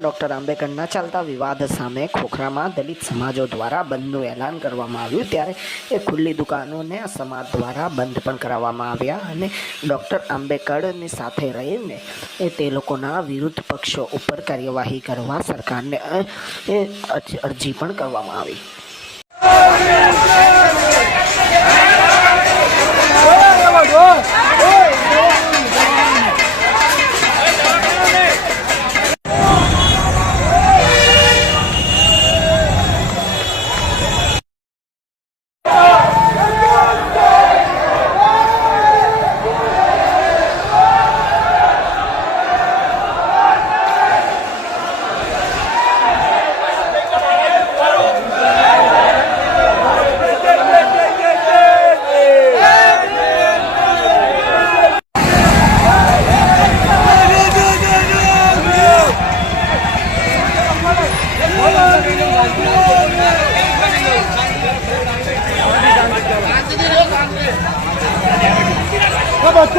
Doctor આંબેડકરના ચાલતા વિવાદ સામે ખોખરામાં દલિત સમાજો દ્વારા બંધનું એલાન કરવામાં આવ્યું ત્યારે એ ખુલ્લી દુકાનોને સમાજ દ્વારા બંધ પણ કરાવવામાં આવ્યા અને ડૉક્ટર આંબેડકરની સાથે રહીને તે લોકોના વિરુદ્ધ પક્ષો ઉપર કાર્યવાહી કરવા સરકારને અરજી પણ કરવામાં આવી. Vamos,